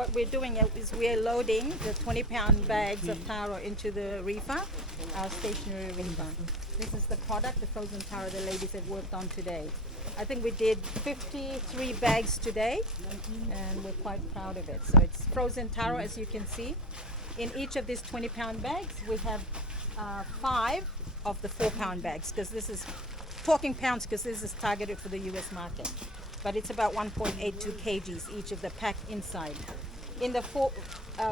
what we're doing is we're loading the 20-pound bags of taro into the reefer, our stationary reefer. This is the product, the frozen taro the ladies have worked on today. I think we did 53 bags today, and we're quite proud of it. So it's frozen taro, as you can see. In each of these 20-pound bags, we have 5 of the 4-pound bags, because this is talking pounds, because this is targeted for the U.S. market. But it's about 1.82 kgs each of the pack inside. In the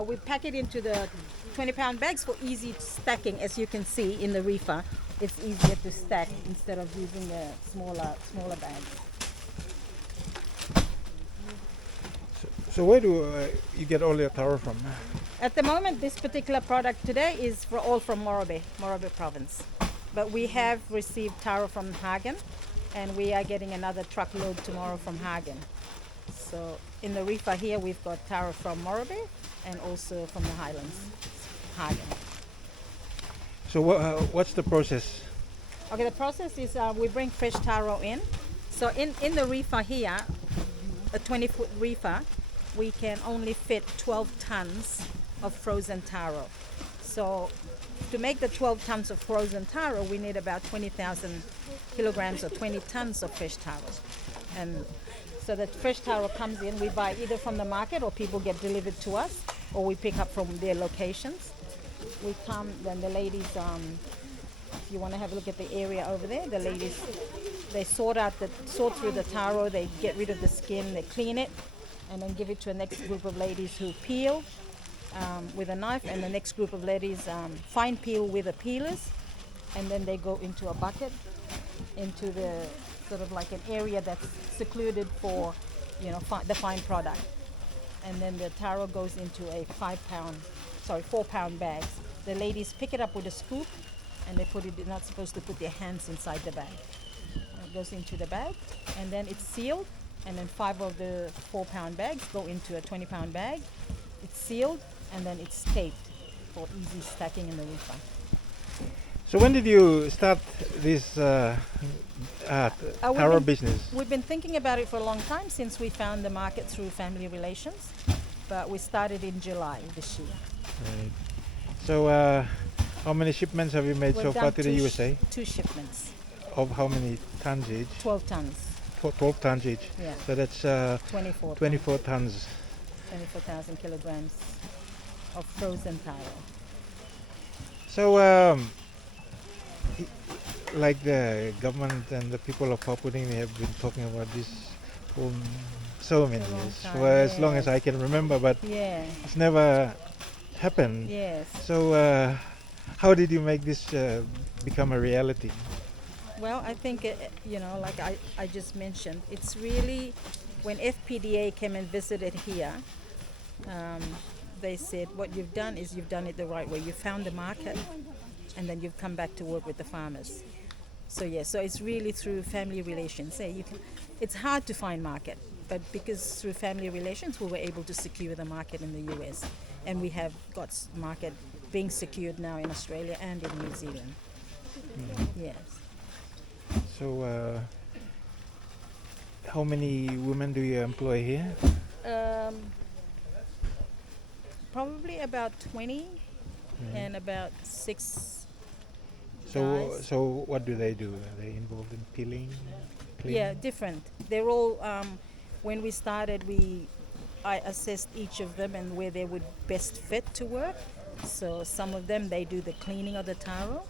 we pack it into the 20-pound bags for easy stacking, as you can see in the reefer. It's easier to stack instead of using the smaller bags. So where do you get all your taro from? At the moment, this particular product today is all from Morobe province. But we have received taro from Hagen, and we are getting another truckload tomorrow from Hagen. So in the reefer here, we've got taro from Morobe and also from the Highlands, Hagen. So what's the process? Okay, the process is we bring fresh taro in. So in the reefer here, a 20-foot reefer, we can only fit 12 tons of frozen taro. So to make the 12 tons of frozen taro, we need about 20,000 kilograms or 20 tons of fresh taro. And so the fresh taro comes in, we buy either from the market or people get delivered to us, or we pick up from their locations. We come, then the ladies, if you want to have a look at the area over there, the ladies, they sort through the taro, they get rid of the skin, they clean it, and then give it to a next group of ladies who peel with a knife, and the next group of ladies fine peel with the peelers, and then they go into a bucket, into the sort of like an area that's secluded for, the fine product. And then the taro goes into a 4-pound bags. The ladies pick it up with a scoop, and they put it, they're not supposed to put their hands inside the bag. It goes into the bag, and then it's sealed, and then 5 of the 4-pound bags go into a 20-pound bag. It's sealed, and then it's taped for easy stacking in the reefer. So when did you start this taro business? We've been thinking about it for a long time, since we found the market through family relations, but we started in July this year. Right. So how many shipments have you made so far to the USA? 2 shipments. Of how many tons each? 12 tons. 12 tons each. Yeah. So that's 24 tons. 24,000 kilograms of frozen taro. So like the government and the people of Papua New Guinea have been talking about this for so many years, for as long as I can remember, but it's never happened. Yes. So how did you make this become a reality? Well, I think, like I just mentioned, it's really, when FPDA came and visited here, they said, what you've done is you've done it the right way. You found the market, and then you've come back to work with the farmers. So so it's really through family relations. It's hard to find market, but because through family relations, we were able to secure the market in the US. And we have got market being secured now in Australia and in New Zealand. Yes. So how many women do you employ here? Probably about 20 and about 6 guys. So what do? Are they involved in peeling? Cleaning? Yeah, different. They're all, when we started, I assessed each of them and where they would best fit to work. So some of them, they do the cleaning of the taro,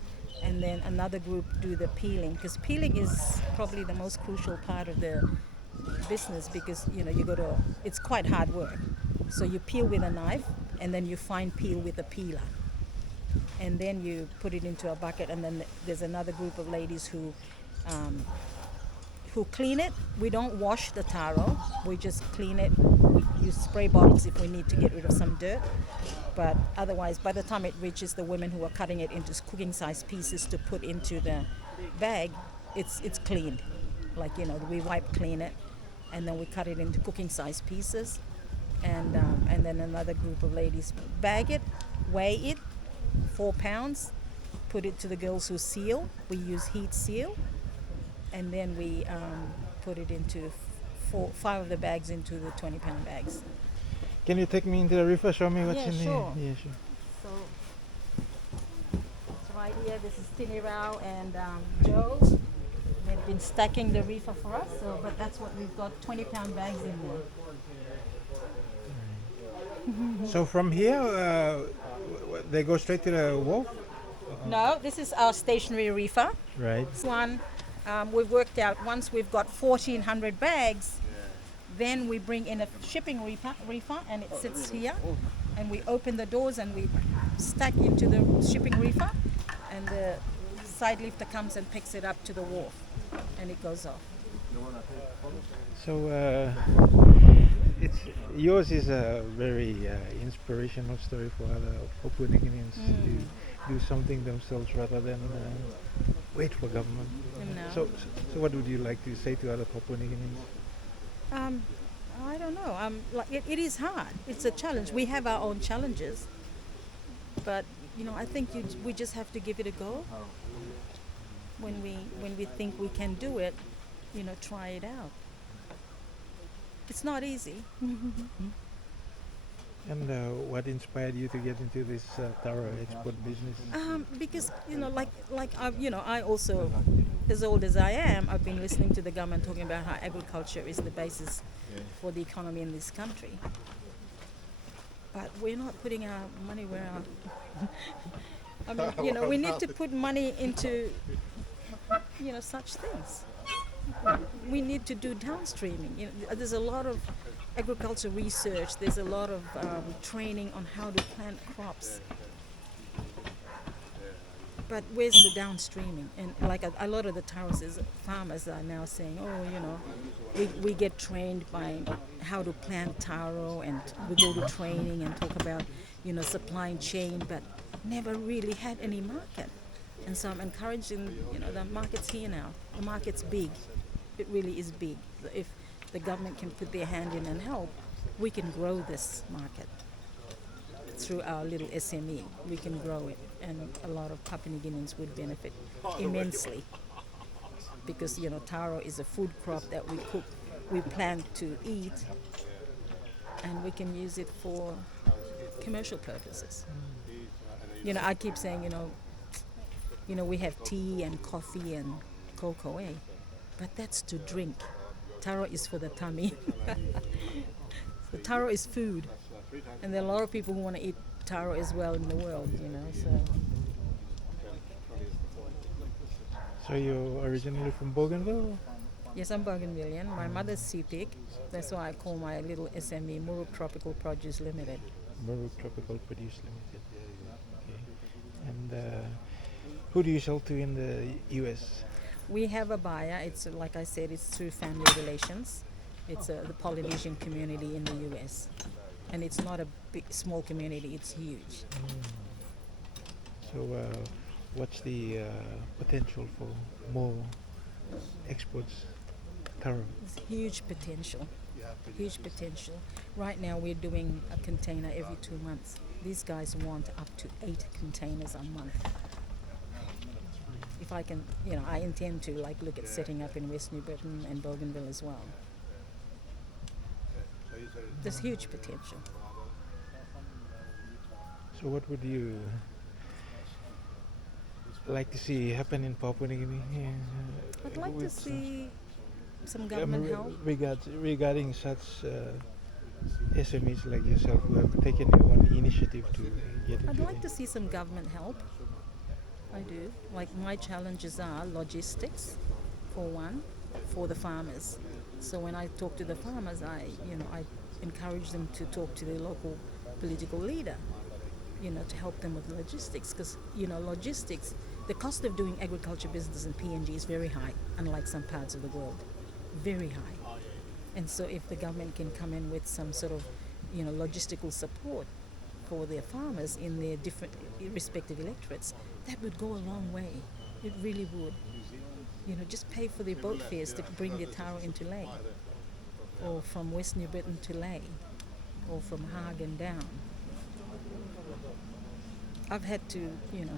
and then another group do the peeling, because peeling is probably the most crucial part of the business, because it's quite hard work. So you peel with a knife, and then you fine peel with a peeler, and then you put it into a bucket, and then there's another group of ladies who clean it. We don't wash the taro, we just clean it. We use spray bottles if we need to get rid of some dirt, but otherwise by the time it reaches the women who are cutting it into cooking size pieces to put into the bag, it's cleaned. We wipe clean it, and then we cut it into cooking size pieces, and then another group of ladies bag it, weigh it, 4 pounds, put it to the girls who seal. We use heat seal, and then we put it into 5 of the bags into the 20-pound bags. Can you take me into the river? Show me what's Yeah, in sure. here. Yeah, sure. So, it's right here. This is Tini Rao and Joe. They've been stacking the reefer for us. So, but that's what we've got, 20-pound bags in there. So from here, they go straight to the wharf? No, this is our stationary reefer. Right. This one, we've worked out once we've got 1,400 bags, then we bring in a shipping reefer and it sits here. And we open the doors and we stack into the shipping reefer, and the side lifter comes and picks it up to the wharf and it goes off. So yours is a very inspirational story for other Papua New Guineans to do something themselves rather than wait for government. No. So what would you like to say to other Papua New Guineans? I don't know. It is hard. It's a challenge. We have our own challenges, but I think we just have to give it a go. When we think we can do it, try it out. It's not easy. And what inspired you to get into this Taro export business? Because I also, as old as I am, I've been listening to the government talking about how agriculture is the basis for the economy in this country. But we're not putting our money where our we need to put money into such things. We need to do downstreaming. There's a lot of agriculture research. There's a lot of training on how to plant crops. But where's the downstreaming? And like a lot of the Taro farmers are now saying, we get trained by how to plant taro, and we go to training and talk about supply chain, but never really had any market. And so I'm encouraging, the market's here now. The market's big. It really is big. If the government can put their hand in and help, we can grow this market through our little SME. We can grow it, and a lot of Papua New Guineans would benefit immensely, because taro is a food crop that we cook, we plant to eat, and we can use it for commercial purposes. I keep saying, we have tea and coffee and cocoa, but that's to drink. Taro is for the tummy. So taro is food, and there are a lot of people who want to eat taro as well in the world, So you're originally from Bougainville? Yes, I'm Bougainvillean. My mother's Sepik. That's why I call my little SME Muruk Tropical Produce Ltd. Muruk Tropical Produce Ltd. Okay. And who do you sell to in the US? We have a buyer. It's like I said, it's through family relations. It's the Polynesian community in the US, and it's not a small community. It's huge. So what's the potential for more exports? Taro. It's huge potential. Huge potential. Right now we're doing a container every 2 months. These guys want up to 8 containers a month. If I can, I intend to look at setting up in West New Britain and Bougainville as well. There's huge potential. So what would you like to see happen in Papua New Guinea? I'd like to see some government help. Regarding such SMEs like yourself who have taken your own initiative to get into I'd like to see some government help. I do. My challenges are logistics, for one, for the farmers. So when I talk to the farmers, I encourage them to talk to their local political leader, to help them with logistics, because logistics, the cost of doing agriculture business in PNG is very high, unlike some parts of the world, very high. And so if the government can come in with some sort of logistical support for their farmers in their different respective electorates, that would go a long way. It really would. Just pay for their boat fares to bring their taro into Lae, or from West New Britain to Lae, or from Hague and down. I've had to,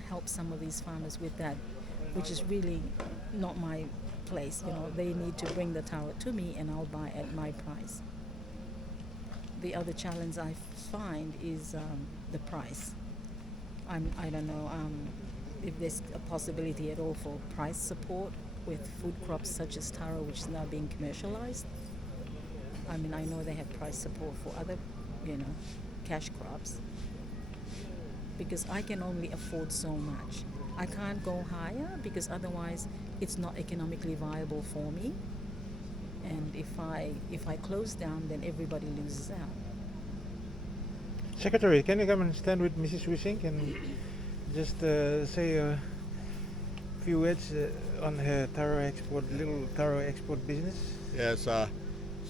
help some of these farmers with that, which is really not my place. They need to bring the taro to me and I'll buy at my price. the other challenge I find is the price. I don't know if there's a possibility at all for price support with food crops such as taro, which is now being commercialized. I mean, I know they have price support for other, cash crops, because I can only afford so much. I can't go higher because otherwise it's not economically viable for me. And if I close down, then everybody loses out. Secretary, can you come and stand with Mrs. Wissink and just say a few words on her little taro export business? Yes.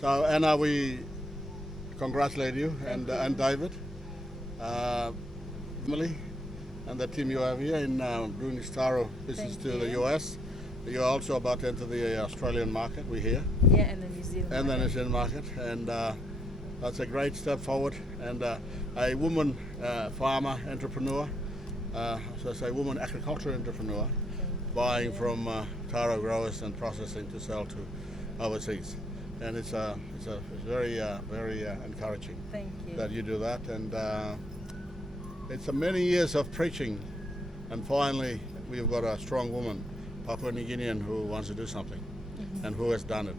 So Anna, we congratulate you and David, Emily, and the team you have here in doing this taro business to the US. You're also about to enter the Australian market, we hear. Yeah, and the New Zealand and the New Zealand market. And that's a great step forward. And a woman farmer entrepreneur, so I say woman agricultural entrepreneur, buying from taro growers and processing to sell to overseas. And it's very encouraging. Thank you. That you do that. And it's many years of preaching, and finally we've got a strong woman, Papua New Guinean, who wants to do something, and who has done it.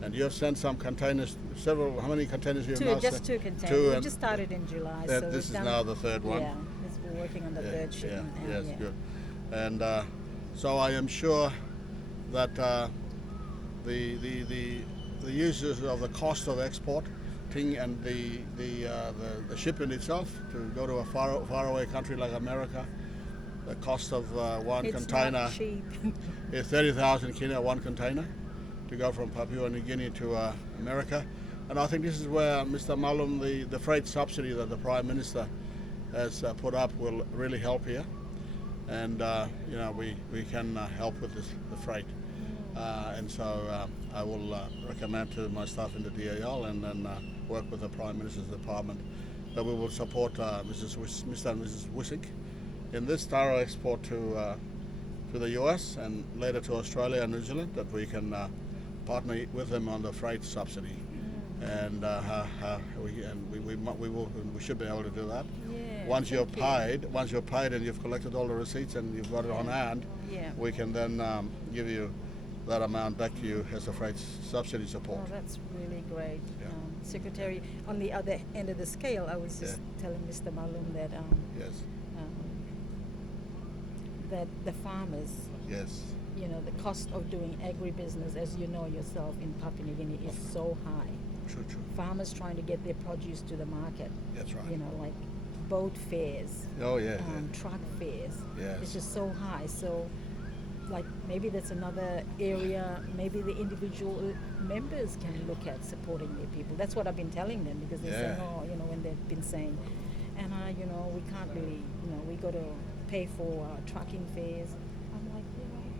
And you have sent some containers, several. How many containers you have now? Just two containers. We just started in July. So this is now the third one. Yeah, we're working on the third shipment now. Yes, good. And so I am sure that the uses of the cost of exporting and the shipment itself to go to a faraway country like America, the cost of one container not cheap. is 30,000 kina one container to go from Papua New Guinea to America. And I think this is where Mr. Malum, the freight subsidy that the Prime Minister has put up will really help here. And we can help with the freight. And so I will recommend to my staff in the DAL and then work with the Prime Minister's Department that we will support Mr. and Mrs. Wissink in this taro export to the US and later to Australia and New Zealand, that we can partner with them on the freight subsidy. And we should be able to do that. Yeah, once you're paid and you've collected all the receipts and you've got it on hand, we can then give you that amount back to you as a freight subsidy support. Oh, that's really great. Secretary, on the other end of the scale, I was just telling Mr. Malum that that the farmers, the cost of doing agribusiness, as you know yourself, in Papua New Guinea is so high. True. Farmers trying to get their produce to the market. That's right. Like boat fares. Oh yeah. Truck fares. Yes. It's just so high. So, maybe that's another area. Maybe the individual members can look at supporting their people. That's what I've been telling them, because they say, when they've been saying, and we can't really, we got to pay for trucking fares. I'm like,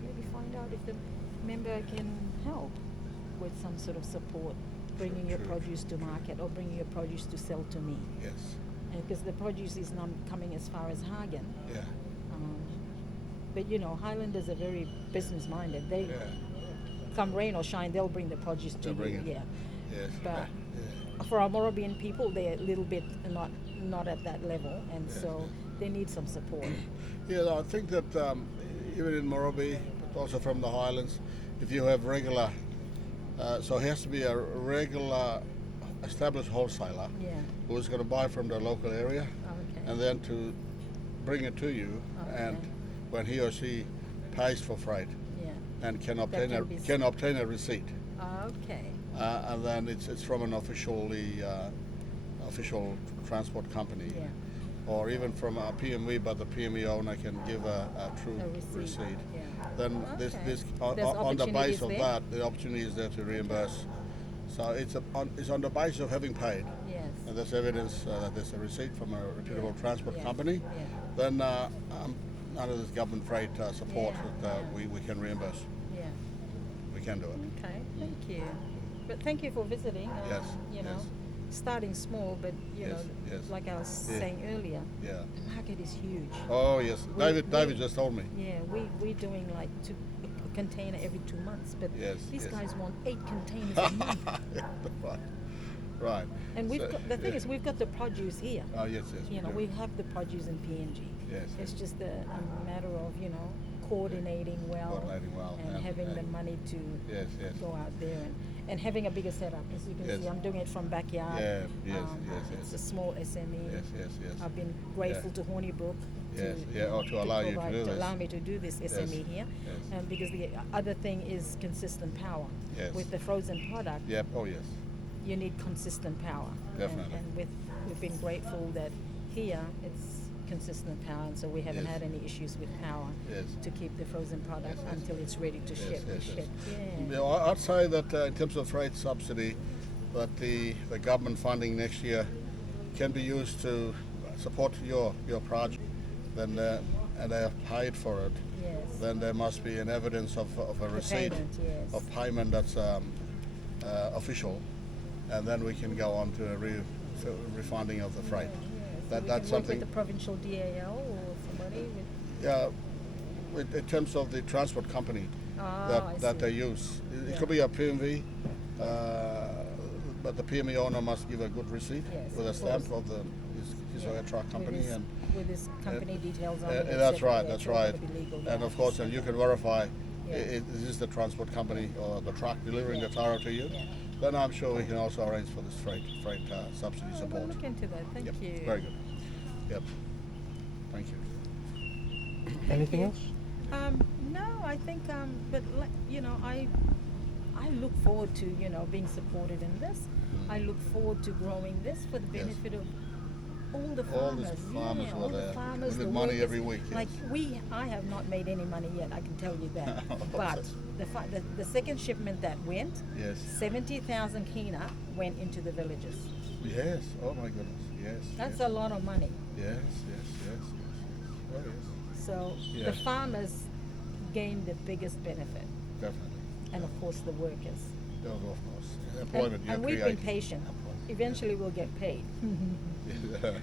maybe find out if the member can help with some sort of support, bringing your produce to market or bringing your produce to sell to me. Yes. Because the produce is not coming as far as Hagen. Yeah. But Highlanders are very business minded. They come rain or shine, they'll bring the produce to you. Yeah. Yes. But for our Morobean people, they're a little bit not at that level, and so they need some support. Yeah, I think that even in Morobe, but also from the Highlands, if you have regular, so it has to be a regular established wholesaler who's going to buy from the local area, and then to bring it to you, and when he or she pays for freight and can obtain a receipt. Okay. And then it's from an official transport company, or even from a PME, but the PME owner can give a true receipt. Yeah. Then this on the basis of that, the opportunity is there to reimburse. So it's on the basis of having paid. Yes. And there's evidence that there's a receipt from a reputable transport company. Then under this government freight support, that we can reimburse. Yeah. We can do it. Okay. Thank you. But thank you for visiting. Starting small, but like I was saying earlier, the market is huge. Oh yes, David just told me. Yeah, we're doing like a container every 2 months, but these guys want 8 containers a month. Right. Right. And we've So- got, the thing is, we've got the produce here. Oh yes, yes. You know, do. we have the produce in PNG. Yes. It's just a matter of, you know, coordinating well, Coordinating well and having the money to Yes, yes. go out there and having a bigger setup. As you can Yes. see, I'm doing it from backyard. Yeah, yes, yes, It's yes. a small SME. Yes, yes, yes. I've been grateful to Hornibrook Yes, yeah, or to allow you to provide- do to this. allow me to do this SME here. Yes. Because the other thing is consistent power. Yes. With the frozen product, Yep. Oh yes. you need consistent power. Definitely. And we've been grateful that here it's consistent power, and so we haven't Yes. had any issues with power Yes. to keep the frozen product Yes, yes. until it's ready to ship. Yes, Ship. yes. Yeah. Yeah, I'd say that in terms of freight subsidy, that the government funding next year can be used to support your project. Then and they have paid for it. Yes. Then there must be an evidence of a receipt payment, yes. of payment that's official, and then we can go on to a refunding of the freight. Yes. That we that's can work something. with the provincial DAL or somebody. Yeah, in terms of the transport company I that see. they use. It Yeah. could be a PMV, but the PME owner must give a good receipt Yes, with a of stamp course. of his or her truck With company. his- and with his company details on it. that's etc. right, Yeah, that's it's all gotta right. be legal, And yeah. of course, and you can verify Yeah. is this the transport company or the truck delivering Yeah. the Taro to you. Yeah. Then I'm sure we can also arrange for this freight subsidy Oh, support. we'll look into that. Thank Yep, you. very good. Yep. Thank you. Anything you. else? No, I think, but you know, I look forward to, you know, being supported in this. I look forward to growing this for the Yes. benefit of all the All farmers. these farmers yeah, who are all the there. farmers, We the need money workers. every week, yes. Like I have not made any money yet. I can tell you that. But the second shipment that went, Yes. 70,000 kina went into the villages. Yes. Oh my goodness. Yes. That's yes. a lot of money. Yes. Yes. Yes. Yes. Oh yes. So Yeah. the farmers gain the biggest benefit, Definitely. and of course the workers. Oh, of course. Employment. And you're we've been creating. patient. Eventually we'll get paid. But,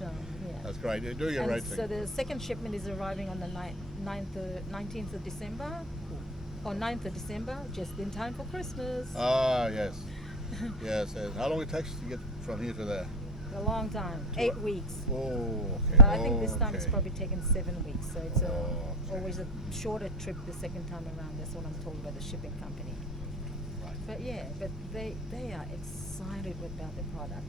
yeah. That's great. You're doing a And great so thing. the second shipment is arriving on the 19th of December, or 9th of December, just in time for Christmas. Ah, yes. Yes. Yes. How long it takes to get from here to there? A long time, 8 weeks. Oh, okay. But I think this time it's Okay. probably taken 7 weeks, so it's Okay. always a shorter trip the second time around. That's what I'm told by the shipping company. Right. But yeah, but they are excited about the product.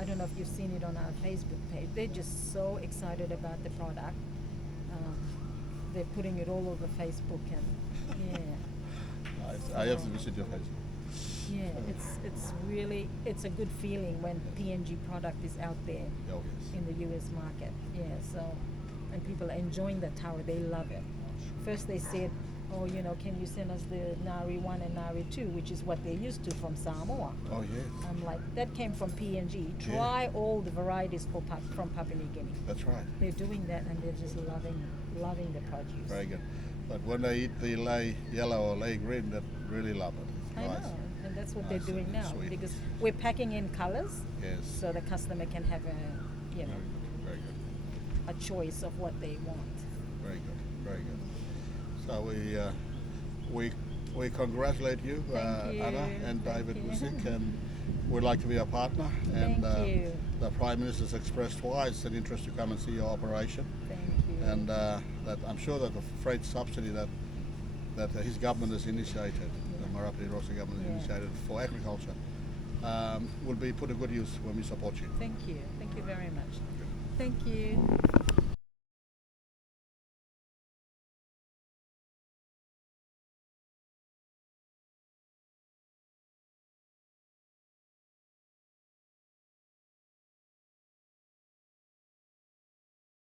I don't know if you've seen it on our Facebook page. They're just so excited about the product. They're putting it all over Facebook and yeah, I have to visit your place. yeah. It's really a good feeling when PNG product is out there Oh, yes. in the US market. Yeah, so and people are enjoying the Taro. They love it. First they said, oh, you know, can you send us the Nari 1 and Nari 2, which is what they're used to from Samoa. Oh, yes. I'm like, that came from PNG. Try all the varieties from Papua New Guinea. That's right. They're doing that and they're just loving the produce. Very good. But when they eat the lay yellow or lay green, they really love it. It's I nice. know, and that's what Nice they're doing and now sweet. because we're packing in colors Yes. so the customer can have a, you know, Very good. a choice of what they want. Very good. Very good. So we congratulate you, Thank you. Anna and Thank David you. Wissink, and we'd like to be a partner. And Thank you. the Prime Minister's expressed twice an interest to come and see your operation. Thank you. And that I'm sure that the freight subsidy that his government has initiated, the Morobe and Western government has Yeah. initiated for agriculture, will be put to good use when we support you. Thank you. Thank you very much. Thank you.